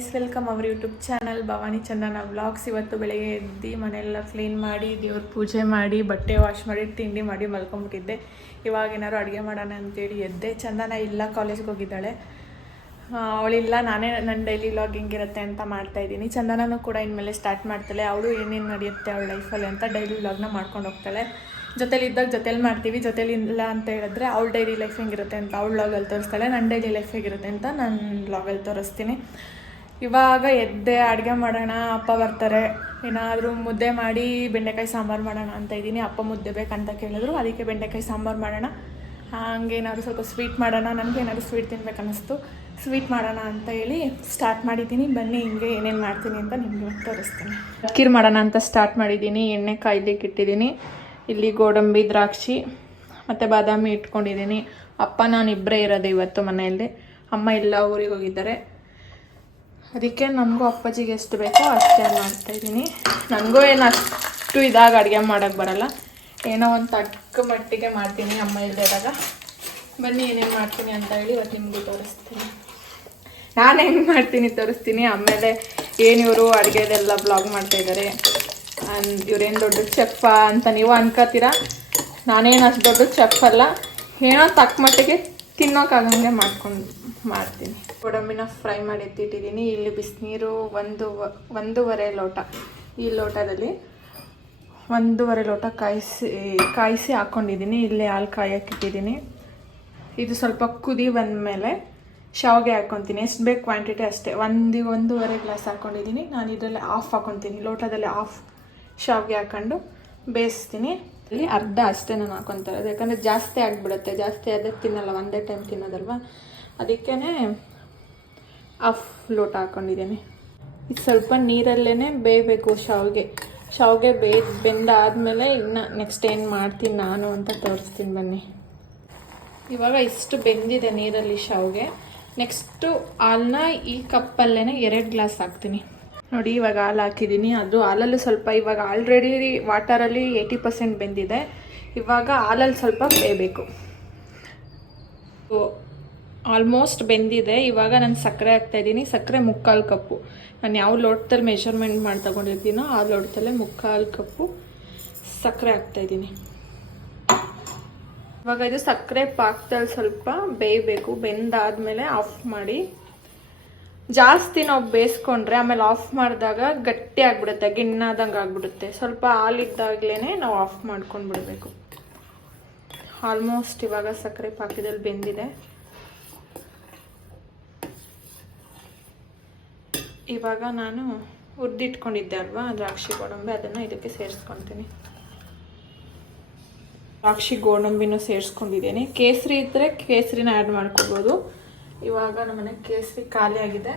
Guys welcome ಅವ್ರ YouTube channel Bhavani Chandana vlogs ಇವತ್ತು ಬೆಳಗ್ಗೆ ಎದ್ದು ಮನೆಯೆಲ್ಲ ಕ್ಲೀನ್ ಮಾಡಿ, ದೇವ್ರ ಪೂಜೆ ಮಾಡಿ, ಬಟ್ಟೆ ವಾಶ್ ಮಾಡಿ, ತಿಂಡಿ ಮಾಡಿ ಮಲ್ಕೊಂಬಿಟ್ಟಿದ್ದೆ. ಇವಾಗ ಏನಾದ್ರು ಅಡುಗೆ ಮಾಡೋಣ ಅಂತೇಳಿ ಎದ್ದೆ. ಚಂದನ ಇಲ್ಲ ಕಾಲೇಜ್ಗೆ ಹೋಗಿದ್ದಾಳೆ. ಅವಳಿಲ್ಲ ನಾನೇ ನನ್ನ ಡೈಲಿ ವ್ಲಾಗ್ ಹೆಂಗಿರುತ್ತೆ ಅಂತ ಮಾಡ್ತಾ ಇದ್ದೀನಿ. ಚಂದನನೂ ಕೂಡ ಇನ್ಮೇಲೆ ಸ್ಟಾರ್ಟ್ ಮಾಡ್ತಾಳೆ. ಅವಳು ಏನೇನು ನಡೆಯುತ್ತೆ ಅವಳ ಲೈಫಲ್ಲಿ ಅಂತ ಡೈಲಿ ವ್ಲಾಗ್ನ ಮಾಡ್ಕೊಂಡು ಹೋಗ್ತಾಳೆ. ಜೊತೇಲಿ ಇದ್ದಾಗ ಜೊತೇಲಿ ಮಾಡ್ತೀವಿ, ಜೊತೇಲಿ ಇಲ್ಲ ಅಂತ ಹೇಳಿದ್ರೆ ಅವಳ ಡೈಲಿ ಲೈಫ್ ಹೆಂಗಿರುತ್ತೆ ಅಂತ ಅವಳ ವ್ಲಾಗಲ್ಲಿ ತೋರಿಸ್ತಾಳೆ. ನನ್ನ ಡೈಲಿ ಲೈಫ್ ಹೇಗಿರುತ್ತೆ ಅಂತ ನಾನು ಲಾಗಲ್ಲಿ ತೋರಿಸ್ತೀನಿ. ಇವಾಗ ಎದ್ದೆ ಅಡುಗೆ ಮಾಡೋಣ, ಅಪ್ಪ ಬರ್ತಾರೆ. ಏನಾದರೂ ಮುದ್ದೆ ಮಾಡಿ ಬೆಂಡೆಕಾಯಿ ಸಾಂಬಾರು ಮಾಡೋಣ ಅಂತ ಇದ್ದೀನಿ. ಅಪ್ಪ ಮುದ್ದೆ ಬೇಕಂತ ಕೇಳಿದ್ರು. ಅದಕ್ಕೆ ಬೆಂಡೆಕಾಯಿ ಸಾಂಬಾರು ಮಾಡೋಣ. ಹಾಗೆ ಏನಾದ್ರು ಸ್ವಲ್ಪ ಸ್ವೀಟ್ ಮಾಡೋಣ. ನನಗೆ ಏನಾದರೂ ಸ್ವೀಟ್ ತಿನ್ಬೇಕು ಅನ್ನಿಸ್ತು ಸ್ವೀಟ್ ಮಾಡೋಣ ಅಂತ ಹೇಳಿ ಸ್ಟಾರ್ಟ್ ಮಾಡಿದ್ದೀನಿ. ಬನ್ನಿ, ಹಿಂಗೆ ಏನೇನು ಮಾಡ್ತೀನಿ ಅಂತ ನಿಮಗೆ ತೋರಿಸ್ತೀನಿ. ಅಕ್ಕೀರ್ ಮಾಡೋಣ ಅಂತ ಸ್ಟಾರ್ಟ್ ಮಾಡಿದ್ದೀನಿ. ಎಣ್ಣೆ ಕಾಯ್ಲಿಕ್ಕೆ ಇಟ್ಟಿದ್ದೀನಿ. ಇಲ್ಲಿ ಗೋಡಂಬಿ, ದ್ರಾಕ್ಷಿ, ಮತ್ತು ಬಾದಾಮಿ ಇಟ್ಕೊಂಡಿದ್ದೀನಿ. ಅಪ್ಪ ನಾನು ಇಬ್ಬರೇ ಇರೋದು ಇವತ್ತು ಮನೆಯಲ್ಲಿ. ಅಮ್ಮ ಎಲ್ಲ ಊರಿಗೆ ಹೋಗಿದ್ದಾರೆ. ಅದಕ್ಕೆ ನನಗೂ ಅಪ್ಪಾಜಿಗೆ ಎಷ್ಟು ಬೇಕೋ ಅಷ್ಟೇ ಮಾಡ್ತಾಯಿದ್ದೀನಿ ನನಗೂ ಏನು ಅಷ್ಟು ಇದಾಗ ಅಡುಗೆ ಮಾಡೋಕ್ಕೆ ಬರಲ್ಲ. ಏನೋ ಒಂದು ತಕ್ಕ ಮಟ್ಟಿಗೆ ಮಾಡ್ತೀನಿ ಅಮ್ಮ ಇಲ್ಲದಾಗ ಬನ್ನಿ, ಏನೇನು ಮಾಡ್ತೀನಿ ಅಂತ ಹೇಳಿ ಇವತ್ತು ನಿಮಗೂ ತೋರಿಸ್ತೀನಿ. ನಾನು ಹೆಂಗೆ ಮಾಡ್ತೀನಿ ತೋರಿಸ್ತೀನಿ. ಆಮೇಲೆ ಏನು ಇವರು ಅಡುಗೆದೆಲ್ಲ ಬ್ಲಾಗ್ ಮಾಡ್ತಾಯಿದ್ದಾರೆ ಇವ್ರೇನು ದೊಡ್ಡ ಚೆಫ ಅಂತ ನೀವು ಅನ್ಕೋತೀರಾ ನಾನೇನು ಅಷ್ಟು ದೊಡ್ಡ ಚೆಫ್ ಅಲ್ಲ. ಏನೋ ತಕ್ಕ ಮಟ್ಟಿಗೆ ತಿನ್ನೋಕ್ಕಾಗಂಗೆ ಮಾಡ್ಕೊಂಡು ಮಾಡ್ತೀನಿ. ಗೋಡಂಬಿನ ಫ್ರೈ ಮಾಡಿ ಎತ್ತಿಟ್ಟಿದ್ದೀನಿ ಇಲ್ಲಿ ಬಿಸಿನೀರು ಒಂದು ಒಂದೂವರೆ ಲೋಟ. ಈ ಲೋಟದಲ್ಲಿ ಒಂದೂವರೆ ಲೋಟ ಕಾಯಿಸಿ ಕಾಯಿಸಿ ಹಾಕ್ಕೊಂಡಿದ್ದೀನಿ ಇಲ್ಲಿ ಹಾಲು ಕಾಯಕ್ಕೆ ಇಟ್ಟಿದ್ದೀನಿ. ಇದು ಸ್ವಲ್ಪ ಕುದಿ ಬಂದಮೇಲೆ ಶಾವಿಗೆ ಹಾಕ್ಕೊತೀನಿ ಎಷ್ಟು ಬೇಕು ಕ್ವಾಂಟಿಟಿ ಅಷ್ಟೇ. ಒಂದು ಒಂದೂವರೆ ಗ್ಲಾಸ್ ಹಾಕ್ಕೊಂಡಿದ್ದೀನಿ ನಾನು ಇದರಲ್ಲಿ ಆಫ್ ಹಾಕ್ಕೊತೀನಿ ಲೋಟದಲ್ಲಿ ಆಫ್ ಶಾವಿಗೆ ಹಾಕ್ಕೊಂಡು ಬೇಯಿಸ್ತೀನಿ. ಇಲ್ಲಿ ಅರ್ಧ ಅಷ್ಟೇ ನಾನು ಹಾಕ್ಕೊತಾ ಇರೋದು ಯಾಕಂದರೆ ಜಾಸ್ತಿ ಆಗಿಬಿಡುತ್ತೆ. ಜಾಸ್ತಿ ಆದರೆ ತಿನ್ನಲ್ಲ. ಒಂದೇ ಟೈಮ್ ತಿನ್ನೋದಲ್ವ? ಅದಕ್ಕೇ ಆಫ್ ಲೋಟ ಹಾಕ್ಕೊಂಡಿದ್ದೀನಿ ಇದು ಸ್ವಲ್ಪ ನೀರಲ್ಲೇ ಬೇಯಬೇಕು ಶಾವಿಗೆ. ಶಾವಿಗೆ ಬೇಯ್, ಬೆಂದಾದಮೇಲೆ ಇನ್ನು ನೆಕ್ಸ್ಟ್ ಏನು ಮಾಡ್ತೀನಿ ನಾನು ಅಂತ ತೋರಿಸ್ತೀನಿ ಬನ್ನಿ. ಇವಾಗ ಇಷ್ಟು ಬೆಂದಿದೆ ನೀರಲ್ಲಿ ಶಾವಿಗೆ. ನೆಕ್ಸ್ಟು ಹಾಲನ್ನ ಈ ಕಪ್ಪಲ್ಲೇ ಎರಡು ಗ್ಲಾಸ್ ಹಾಕ್ತೀನಿ. ನೋಡಿ ಇವಾಗ ಹಾಲು ಹಾಕಿದ್ದೀನಿ. ಅದು ಹಾಲಲ್ಲಿ ಸ್ವಲ್ಪ ಇವಾಗ ಆಲ್ರೆಡಿ ವಾಟರಲ್ಲಿ ಏಯ್ಟಿ ಪರ್ಸೆಂಟ್ ಬೆಂದಿದೆ. ಇವಾಗ ಹಾಲಲ್ಲಿ ಸ್ವಲ್ಪ ಬೇಯಬೇಕು. ಆಲ್ಮೋಸ್ಟ್ ಬೆಂದಿದೆ. ಇವಾಗ ನಾನು ಸಕ್ಕರೆ ಹಾಕ್ತಾಯಿದ್ದೀನಿ ಸಕ್ಕರೆ ಮುಕ್ಕಾಲು ಕಪ್ಪು. ನಾನು ಯಾವ ಲೋಟದಲ್ಲಿ ಮೆಷರ್ಮೆಂಟ್ ಮಾಡಿ ತಗೊಂಡಿರ್ತೀನೋ ಆ ಲೋಟದಲ್ಲೇ ಮುಕ್ಕಾಲು ಕಪ್ಪು ಸಕ್ಕರೆ ಹಾಕ್ತಾಯಿದ್ದೀನಿ ಇವಾಗ ಇದು ಸಕ್ಕರೆ ಪಾಕದಲ್ಲಿ ಸ್ವಲ್ಪ ಬೇಯಬೇಕು. ಬೆಂದಾದಮೇಲೆ ಆಫ್ ಮಾಡಿ. ಜಾಸ್ತಿ ನಾವು ಬೇಯಿಸ್ಕೊಂಡ್ರೆ ಆಮೇಲೆ ಆಫ್ ಮಾಡಿದಾಗ ಗಟ್ಟಿ ಆಗಿಬಿಡುತ್ತೆ, ಗಿಣ್ಣಾದಂಗೆ ಆಗಿಬಿಡುತ್ತೆ. ಸ್ವಲ್ಪ ಹಾಲಿದ್ದಾಗಲೇ ನಾವು ಆಫ್ ಮಾಡ್ಕೊಂಡು ಬಿಡಬೇಕು ಆಲ್ಮೋಸ್ಟ್ ಇವಾಗ ಸಕ್ಕರೆ ಪಾಕದಲ್ಲಿ ಬೆಂದಿದೆ. ಇವಾಗ ನಾನು ಉರ್ದಿಟ್ಕೊಂಡಿದ್ದೆ ಅಲ್ವಾ? ದ್ರಾಕ್ಷಿ ಗೋಡಂಬಿ ಅದನ್ನು ಇದಕ್ಕೆ ಸೇರಿಸ್ಕೊತೀನಿ. ದ್ರಾಕ್ಷಿ ಗೋಡಂಬಿನೂ ಸೇರಿಸ್ಕೊಂಡಿದ್ದೀನಿ. ಕೇಸರಿ ಇದ್ದರೆ ಕೇಸರಿನ ಆ್ಯಡ್ ಮಾಡ್ಕೋಬೋದು. ಇವಾಗ ನಮ್ಮನೆ ಕೇಸರಿ ಖಾಲಿ ಆಗಿದೆ.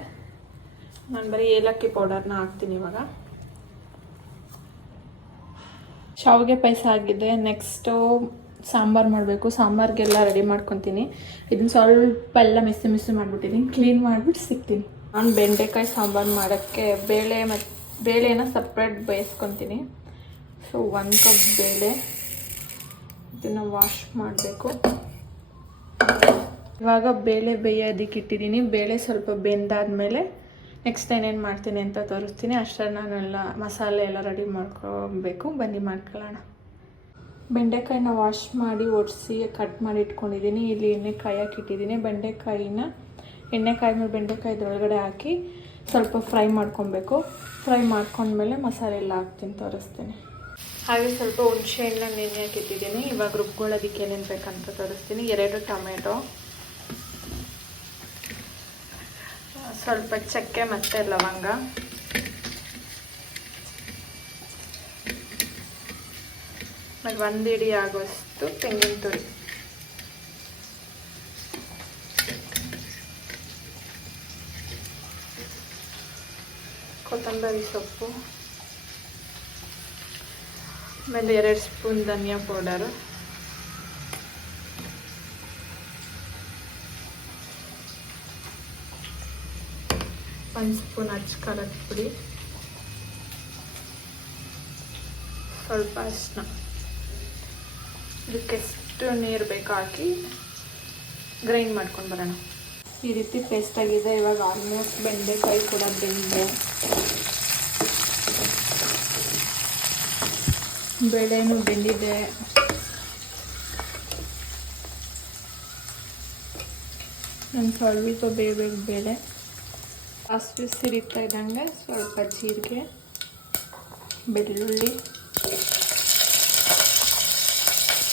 ನಾನು ಬರೀ ಏಲಕ್ಕಿ ಪೌಡರ್ನ ಹಾಕ್ತೀನಿ ಇವಾಗ. ಶಾವಿಗೆ ಪಾಯಸ ಆಗಿದೆ. ನೆಕ್ಸ್ಟು ಸಾಂಬಾರು ಮಾಡಬೇಕು. ಸಾಂಬಾರಿಗೆಲ್ಲ ರೆಡಿ ಮಾಡ್ಕೊತೀನಿ. ಇದನ್ನ ಸ್ವಲ್ಪ ಎಲ್ಲ ಮಿಸ್ಸಿ ಮಿಸ್ಸಿ ಮಾಡಿಬಿಟ್ಟಿದ್ದೀನಿ ಕ್ಲೀನ್ ಮಾಡಿಬಿಟ್ಟು ಸಿಗ್ತೀನಿ. ನಾನು ಬೆಂಡೆಕಾಯಿ ಸಾಂಬಾರು ಮಾಡೋಕ್ಕೆ ಬೇಳೆ ಮತ್ತು ಬೇಳೆನ ಸಪ್ರೇಟ್ ಬೇಯಿಸ್ಕೊತೀನಿ. ಸೊ ಒಂದು ಕಪ್ ಬೇಳೆ ಇದನ್ನು ವಾಶ್ ಮಾಡಬೇಕು. ಇವಾಗ ಬೇಳೆ ಬೇಯೋದಕ್ಕೆ ಇಟ್ಟಿದ್ದೀನಿ. ಬೇಳೆ ಸ್ವಲ್ಪ ಬೆಂದಾದಮೇಲೆ ನೆಕ್ಸ್ಟ್ ಏನೇನು ಮಾಡ್ತೀನಿ ಅಂತ ತೋರಿಸ್ತೀನಿ. ಅಷ್ಟರಲ್ಲಿ ನಾನೆಲ್ಲ ಮಸಾಲೆ ಎಲ್ಲ ರೆಡಿ ಮಾಡ್ಕೊಬೇಕು. ಬನ್ನಿ ಮಾಡ್ಕೊಳ್ಳೋಣ. ಬೆಂಡೆಕಾಯಿನ ವಾಶ್ ಮಾಡಿ ಒಡಿಸಿ ಕಟ್ ಮಾಡಿ ಇಟ್ಕೊಂಡಿದ್ದೀನಿ. ಇಲ್ಲಿ ಎಣ್ಣೆ ಕಾಯಕ್ಕೆ ಇಟ್ಟಿದ್ದೀನಿ. ಬೆಂಡೆಕಾಯಿನ ಎಣ್ಣೆ ಮೇಲೆ ಬೆಂಡೆಕಾಯಿ ಇದ್ರೊಳಗಡೆ ಹಾಕಿ ಸ್ವಲ್ಪ ಫ್ರೈ ಮಾಡ್ಕೊಬೇಕು. ಫ್ರೈ ಮಾಡ್ಕೊಂಡ್ಮೇಲೆ ಮಸಾಲೆ ಎಲ್ಲ ಹಾಕ್ತೀನಿ, ತೋರಿಸ್ತೀನಿ. ಹಾಗೆ ಸ್ವಲ್ಪ ಹುಣಸೆ ಹಣ್ಣು ನೆನೆ ಹಾಕಿದ್ದೀನಿ ಇವಾಗ ರುಬ್ಕೊಳ್ಳೋದಕ್ಕೆ ಏನೇನು ಬೇಕಂತ ತೋರಿಸ್ತೀನಿ. ಎರಡು ಟೊಮೆಟೊ, ಸ್ವಲ್ಪ ಚಕ್ಕೆ ಮತ್ತು ಲವಂಗ. ಮತ್ತು ಒಂದು ಇಡಿ ಆಗೋಷ್ಟು ತೆಂಗಿನ ತುರಿ. ಕೊತ್ತಂಬರಿ ಸೊಪ್ಪು ಆಮೇಲೆ ಎರಡು ಸ್ಪೂನ್ ಧನಿಯಾ ಪೌಡರು ಒಂದು ಸ್ಪೂನ್ ಅಚ್ಚ ಪುಡಿ ಸ್ವಲ್ಪ ಅರಿಶಿನ ಇದಕ್ಕೆ ಎಷ್ಟು ನೀರು ಬೇಕು ಹಾಕಿ ಗ್ರೈಂಡ್ ಮಾಡ್ಕೊಂಡು ಬರೋಣ ಈ ರೀತಿ ಪೇಸ್ಟ್ ಆಗಿದೆ ಇವಾಗ ಆಲ್ಮೋಸ್ಟ್ ಬೆಂಡೆಕಾಯಿ ಕೂಡ ಬೆಂದೆ ಬೇಳೆನೂ ಬೆಂದಿದೆ. ನಾನು ಸ್ವಲ್ಪ ಬೇಗ ಬೇಳೆ. ಅಷ್ಟು ಸಿರಿತಾ ಇದ್ದಂಗೆ ಸ್ವಲ್ಪ ಜೀರಿಗೆ ಬೆಳ್ಳುಳ್ಳಿ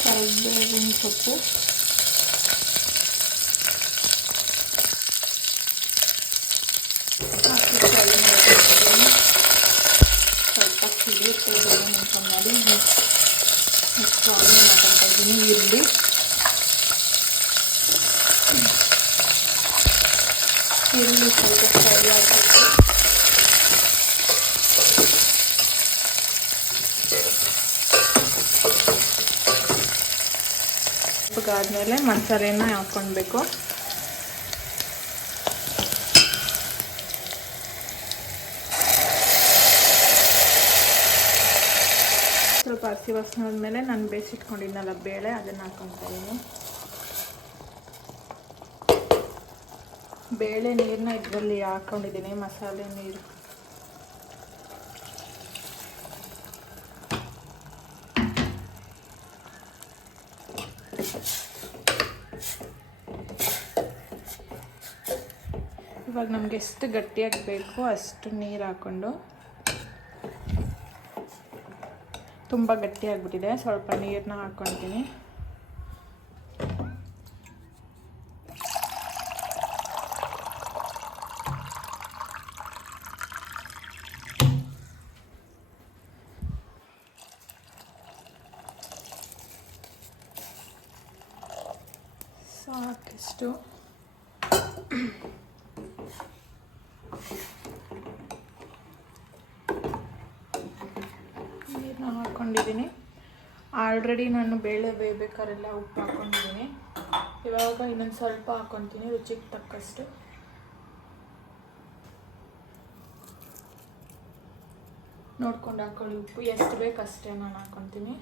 ಕರಿಬೇವಿನ ಸೊಪ್ಪು ಹಾಕಿ ಫ್ರೈ ಮಾಡ್ಕೊಳ್ತೀನಿ ಸ್ವಲ್ಪ ಸಿಡಿಯುತ್ತೆ ಬೇರೆ ಅಂತ ಮಾಡಿ ನೆಕ್ಸ್ಟ್ ಆಮೇಲೆ ಮಾಡ್ಕೊಳ್ತಾ ಇದ್ದೀನಿ ಈರುಳ್ಳಿ ಈರುಳ್ಳಿ ಸ್ವಲ್ಪ ಫ್ರೈ ಆಗಬೇಕು. ಆದಮೇಲೆ ಹಾಕ್ಕೊಳ್ಬೇಕು. ಸ್ವಲ್ಪ ಹಸಿ ವಾಸನೆ ಆದಮೇಲೆ ನಾನು ಬೇಯಿಸಿಟ್ಕೊಂಡಿದ್ನಲ್ಲ ಬೇಳೆ, ಅದನ್ನು ಹಾಕ್ಕೊತಾ ಇದ್ದೀನಿ. ಬೇಳೆ ನೀರನ್ನ ಇದರಲ್ಲಿ ಹಾಕ್ಕೊಂಡಿದ್ದೀನಿ ಮಸಾಲೆ ನೀರು. ಇವಾಗ ನಮ್ಗೆ ಎಷ್ಟು ಗಟ್ಟಿಯಾಗಿ ಬೇಕು ಅಷ್ಟು ನೀರು ಹಾಕ್ಕೊಂಡು ತುಂಬ ಗಟ್ಟಿಯಾಗಿಬಿಟ್ಟಿದೆ, ಸ್ವಲ್ಪ ನೀರನ್ನ ಹಾಕ್ಕೊಳ್ತೀನಿ ಸಾಕಿಷ್ಟು ನೀರನ್ನ ಹಾಕ್ಕೊಂಡಿದ್ದೀನಿ ಆಲ್ರೆಡಿ ನಾನು ಬೇಳೆ ಬೇಯಬೇಕಾರೆಲ್ಲ ಉಪ್ಪು ಹಾಕ್ಕೊಂಡಿದ್ದೀನಿ ಇವಾಗ ಇನ್ನೊಂದು ಸ್ವಲ್ಪ ಹಾಕ್ಕೊತೀನಿ ರುಚಿಗೆ ತಕ್ಕಷ್ಟು. ನೋಡ್ಕೊಂಡು ಹಾಕ್ಕೊಳ್ಳಿ ಉಪ್ಪು. ಎಷ್ಟು ಬೇಕು ಅಷ್ಟೇ ನಾನು ಹಾಕ್ಕೊತೀನಿ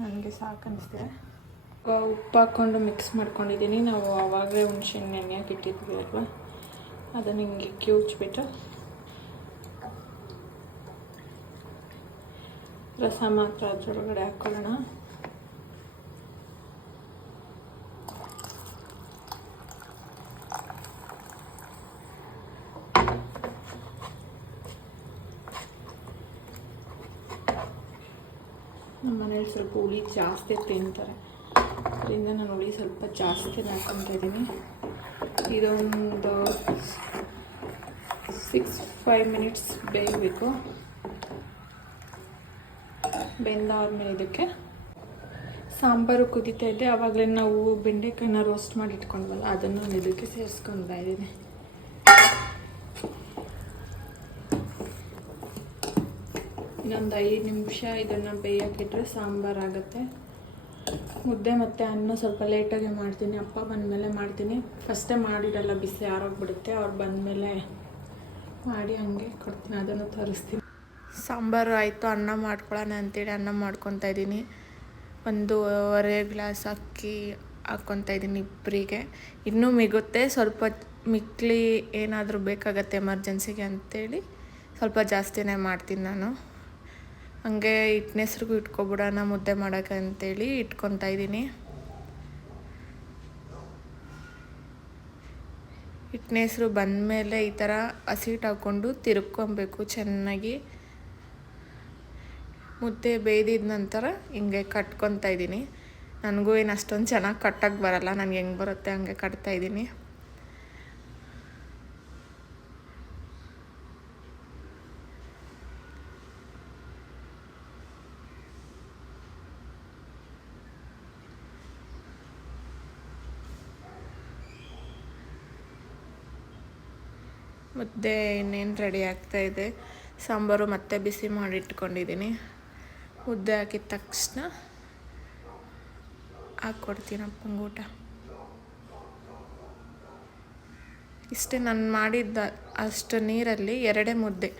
ನನಗೆ ಸಾಕು ಅನಿಸ್ತಿದೆ ಇವಾಗ ಉಪ್ಪು ಹಾಕ್ಕೊಂಡು ಮಿಕ್ಸ್ ಮಾಡ್ಕೊಂಡಿದ್ದೀನಿ. ನಾವು ಆವಾಗಲೇ ಹುಣ್ಸೆ ನೆನೆಯಕ್ಕೆ ಇಟ್ಟಿದ್ವಿ ಅಲ್ವಾ? ಅದನ್ನು ಹಿಂಗೆ ಕಿವುಚ್ಬಿಟ್ಟು ರಸ ಮಾತ್ರ ಅದರೊಳಗಡೆ ಹಾಕ್ಕೊಳ್ಳೋಣ ನಮ್ಮ ಮನೇಲಿ ಸ್ವಲ್ಪ ಹುಳಿ ಜಾಸ್ತಿ ತಿಂತಾರೆ. ಅದರಿಂದ ನಾನು ಹುಳಿ ಸ್ವಲ್ಪ ಜಾಸ್ತಿ ಹಾಕ್ಕೊತಾ ಇದ್ದೀನಿ. ಇದೊಂದು ಸಿಕ್ಸ್ ಫೈವ್ ಮಿನಿಟ್ಸ್ ಬೇಯಬೇಕು. ಬೆಂದಾದ್ಮೇಲೆ ಇದಕ್ಕೆ ಸಾಂಬಾರು ಕುದಿತಾ ಇದೆ. ಆವಾಗಲೇ ನಾವು ಬೆಂಡೆಕಾಯಿನ ರೋಸ್ಟ್ ಮಾಡಿ ಇಟ್ಕೊಂಡ್ವಲ್ಲ, ಅದನ್ನು ನಾನು ಇದಕ್ಕೆ ಸೇರಿಸ್ಕೊಳ್ತಾ ಇದ್ದೀನಿ. ಇನ್ನೊಂದು ಐದು ನಿಮಿಷ ಇದನ್ನು ಬೇಯೋಕ್ಕಿಟ್ರೆ ಸಾಂಬಾರು ಆಗುತ್ತೆ. ಮುದ್ದೆ ಮತ್ತು ಅನ್ನ ಸ್ವಲ್ಪ ಲೇಟಾಗಿ ಮಾಡ್ತೀನಿ. ಅಪ್ಪ ಬಂದಮೇಲೆ ಮಾಡ್ತೀನಿ. ಫಸ್ಟೇ ಮಾಡಿರಲ್ಲ, ಬಿಸಿ ಆರೋಗ್ಬಿಡುತ್ತೆ. ಅವ್ರು ಬಂದಮೇಲೆ ಮಾಡಿ ಹಂಗೆ ಕೊಡ್ತೀನಿ. ಅದನ್ನು ತರಿಸ್ತೀನಿ. ಸಾಂಬಾರು ಆಯಿತು, ಅನ್ನ ಮಾಡ್ಕೊಳ್ಳೋಣ ಅಂತೇಳಿ ಅನ್ನ ಮಾಡ್ಕೊತಾ ಇದ್ದೀನಿ. ಒಂದೂವರೆ ಗ್ಲಾಸ್ ಅಕ್ಕಿ ಹಾಕ್ಕೊತಾ ಇದ್ದೀನಿ ಇಬ್ಬರಿಗೆ ಇನ್ನೂ ಮಿಗುತ್ತೆ. ಸ್ವಲ್ಪ ಮಿಕ್ಲಿ ಏನಾದರೂ ಬೇಕಾಗತ್ತೆ ಎಮರ್ಜೆನ್ಸಿಗೆ ಅಂತೇಳಿ ಸ್ವಲ್ಪ ಜಾಸ್ತಿನೇ ಮಾಡ್ತೀನಿ ನಾನು. ಹಂಗೆ ಹಿಟ್ನೆಸ್ರಿಗೂ ಇಟ್ಕೊಬಿಡೋಣ, ಮುದ್ದೆ ಮಾಡೋಕೆ ಅಂತೇಳಿ ಇಟ್ಕೊತಾ ಇದ್ದೀನಿ. ಹಿಟ್ನೆಸ್ರು ಬಂದಮೇಲೆ ಈ ಥರ ಹಸಿಟ್ಟು ಹಾಕ್ಕೊಂಡು ತಿರ್ಕೊಬೇಕು ಚೆನ್ನಾಗಿ. ಮುದ್ದೆ ಬೇಯ್ದಿದ ನಂತರ ಹಿಂಗೆ ಕಟ್ಕೊತಾ ಇದ್ದೀನಿ. ನನಗೂ ಏನು ಅಷ್ಟೊಂದು ಚೆನ್ನಾಗಿ ಕಟ್ಟಕ್ಕೆ ಬರಲ್ಲ, ನನಗೆ ಹೆಂಗೆ ಬರುತ್ತೆ ಹಂಗೆ ಕಟ್ತಾ ಮುದ್ದೆ ಇನ್ನೇನು ರೆಡಿ ಆಗ್ತಾ ಇದೆ. ಸಾಂಬಾರು ಮತ್ತೆ ಬಿಸಿ ಮಾಡಿಟ್ಕೊಂಡಿದ್ದೀನಿ. ಮುದ್ದೆ ಹಾಕಿದ ತಕ್ಷಣ ಹಾಕ್ಕೊಡ್ತೀನಿ ಊಟ ಇಷ್ಟೇ ನಾನು ಮಾಡಿದ್ದ ಅಷ್ಟು ನೀರಲ್ಲಿ ಎರಡೇ ಮುದ್ದೆ.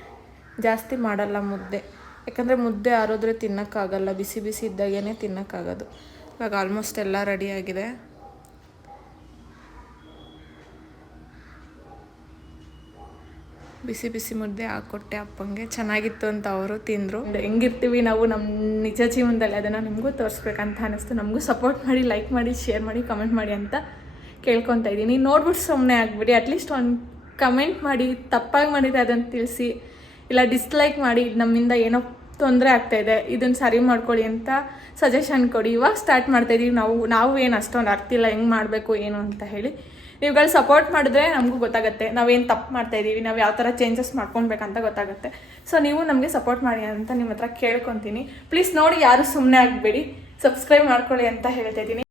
ಜಾಸ್ತಿ ಮಾಡಲ್ಲ ಮುದ್ದೆ. ಯಾಕಂದರೆ ಮುದ್ದೆ ಆರೋದ್ರೆ ತಿನ್ನೋಕ್ಕಾಗಲ್ಲ. ಬಿಸಿ ಬಿಸಿ ಇದ್ದಾಗೇ ತಿನ್ನೋಕ್ಕಾಗೋದು. ಇವಾಗ ಆಲ್ಮೋಸ್ಟ್ ಎಲ್ಲ ರೆಡಿಯಾಗಿದೆ ಬಿಸಿ ಬಿಸಿ ಮುದ್ದೆ ಹಾಕ್ಕೊಟ್ಟೆ ಅಪ್ಪಂಗೆ. ಚೆನ್ನಾಗಿತ್ತು ಅಂತ ಅವರು ತಿಂದರು. ಹೆಂಗಿರ್ತೀವಿ ನಾವು ನಮ್ಮ ನಿಜ ಜೀವನದಲ್ಲಿ ಅದನ್ನು ನಿಮಗೂ ತೋರಿಸ್ಬೇಕಂತ ಅನ್ನಿಸ್ತು ನಮಗೂ ಸಪೋರ್ಟ್ ಮಾಡಿ ಲೈಕ್ ಮಾಡಿ ಶೇರ್ ಮಾಡಿ ಕಮೆಂಟ್ ಮಾಡಿ ಅಂತ ಕೇಳ್ಕೊತಾ ಇದ್ದೀನಿ. ನೋಡ್ಬಿಟ್ಟು ಸುಮ್ಮನೆ ಆಗಿಬಿಡಿ. ಅಟ್ಲೀಸ್ಟ್ ಒಂದು ಕಮೆಂಟ್ ಮಾಡಿ, ತಪ್ಪಾಗಿ ಮಾಡಿದ್ರೆ ಅದನ್ನು ತಿಳಿಸಿ. ಇಲ್ಲ ಡಿಸ್ಲೈಕ್ ಮಾಡಿ, ನಮ್ಮಿಂದ ಏನೋ ತೊಂದರೆ ಆಗ್ತಾಯಿದೆ ಇದನ್ನು ಸರಿ ಮಾಡ್ಕೊಳ್ಳಿ ಅಂತ ಸಜೆಷನ್ ಕೊಡಿ. ಇವಾಗ ಸ್ಟಾರ್ಟ್ ಮಾಡ್ತಾಯಿದ್ದೀವಿ ನಾವು ನಾವು ಏನು ಅಷ್ಟೊಂದು ಅರ್ಥ ಇಲ್ಲ, ಹೆಂಗೆ ಮಾಡಬೇಕು, ಏನು ಅಂತ ಹೇಳಿ. ನೀವುಗಳು ಸಪೋರ್ಟ್ ಮಾಡಿದ್ರೆ ನಮಗೂ ಗೊತ್ತಾಗುತ್ತೆ. ನಾವೇನು ತಪ್ಪು ಮಾಡ್ತಾಯಿದ್ದೀವಿ ನಾವು ಯಾವ ಥರ ಚೇಂಜಸ್ ಮಾಡ್ಕೊಳ್ಬೇಕಂತ ಗೊತ್ತಾಗುತ್ತೆ. ಸೊ ನೀವು ನಮಗೆ ಸಪೋರ್ಟ್ ಮಾಡಿ ಅಂತ ನಿಮ್ಮ ಹತ್ರ ಕೇಳ್ಕೊತೀನಿ. ಪ್ಲೀಸ್ ನೋಡಿ ಯಾರು ಸುಮ್ಮನೆ ಆಗಬೇಡಿ. ಸಬ್ಸ್ಕ್ರೈಬ್ ಮಾಡ್ಕೊಳ್ಳಿ ಅಂತ ಹೇಳ್ತಾ ಇದ್ದೀನಿ.